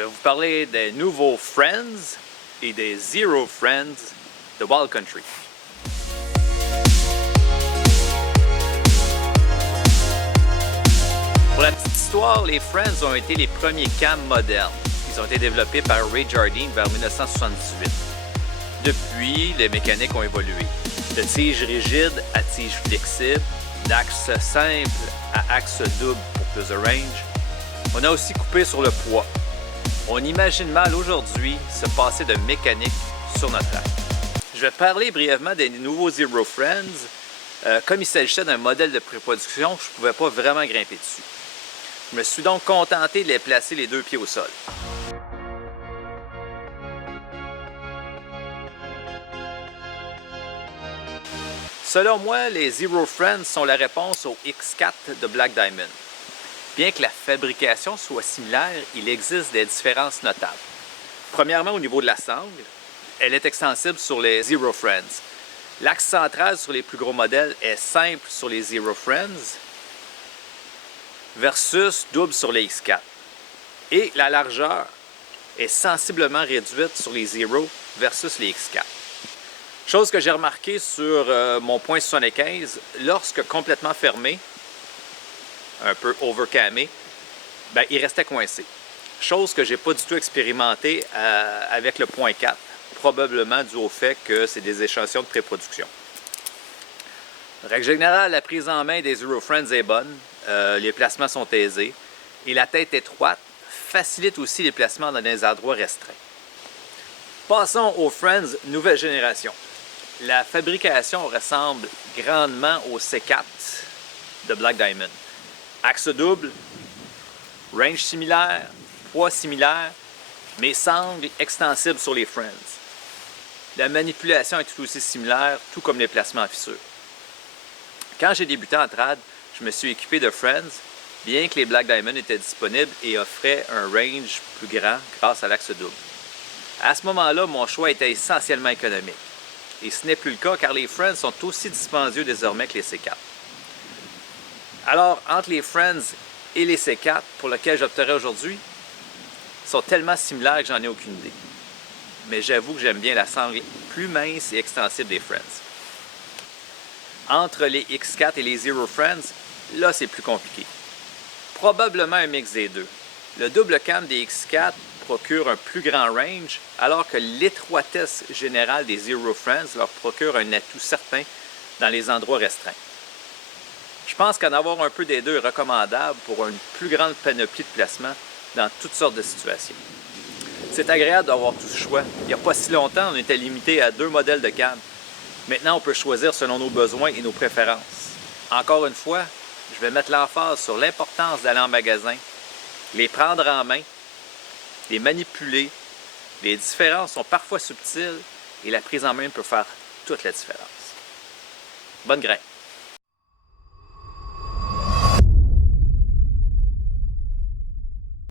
Je vais vous parler des nouveaux Friends et des Zero Friends de Wild Country. Pour la petite histoire, les Friends ont été les premiers cams modernes. Ils ont été développés par Ray Jardine vers 1978. Depuis, les mécaniques ont évolué. De tige rigide à tige flexible, d'axe simple à axe double pour plus de range. On a aussi coupé sur le poids. On imagine mal aujourd'hui se passer de mécanique sur notre rack. Je vais parler brièvement des nouveaux Zero Friends. Comme il s'agissait d'un modèle de pré-production, je ne pouvais pas vraiment grimper dessus. Je me suis donc contenté de les placer les deux pieds au sol. Selon moi, les Zero Friends sont la réponse au X4 de Black Diamond. Bien que la fabrication soit similaire, il existe des différences notables. Premièrement, au niveau de la sangle, elle est extensible sur les Zero Friends. L'axe central sur les plus gros modèles est simple sur les Zero Friends versus double sur les X4. Et la largeur est sensiblement réduite sur les Zero versus les X4. Chose que j'ai remarqué sur mon point 75, lorsque complètement fermé, un peu overcamé, ben, il restait coincé. Chose que je n'ai pas du tout expérimenté avec le point 4, probablement dû au fait que c'est des échantillons de pré-production. Règle générale, la prise en main des Zero Friends est bonne, les placements sont aisés et la tête étroite facilite aussi les placements dans des endroits restreints. Passons aux Friends nouvelle génération. La fabrication ressemble grandement au C4 de Black Diamond. Axe double, range similaire, poids similaire, mais sangle extensible sur les Friends. La manipulation est tout aussi similaire, tout comme les placements en fissure. Quand j'ai débuté en trad, je me suis équipé de Friends, bien que les Black Diamond étaient disponibles et offraient un range plus grand grâce à l'axe double. À ce moment-là, mon choix était essentiellement économique. Et ce n'est plus le cas car les Friends sont aussi dispendieux désormais que les C4. Alors, entre les Friends et les C4, pour lesquels j'opterais aujourd'hui, sont tellement similaires que j'en ai aucune idée. Mais j'avoue que j'aime bien la sangle plus mince et extensible des Friends. Entre les X4 et les Zero Friends, là c'est plus compliqué. Probablement un mix des deux. Le double cam des X4 procure un plus grand range, alors que l'étroitesse générale des Zero Friends leur procure un atout certain dans les endroits restreints. Je pense qu'en avoir un peu des deux est recommandable pour une plus grande panoplie de placements dans toutes sortes de situations. C'est agréable d'avoir tout ce choix. Il n'y a pas si longtemps, on était limité à 2 modèles de cam. Maintenant, on peut choisir selon nos besoins et nos préférences. Encore une fois, je vais mettre l'emphase sur l'importance d'aller en magasin, les prendre en main, les manipuler. Les différences sont parfois subtiles et la prise en main peut faire toute la différence. Bonne graine!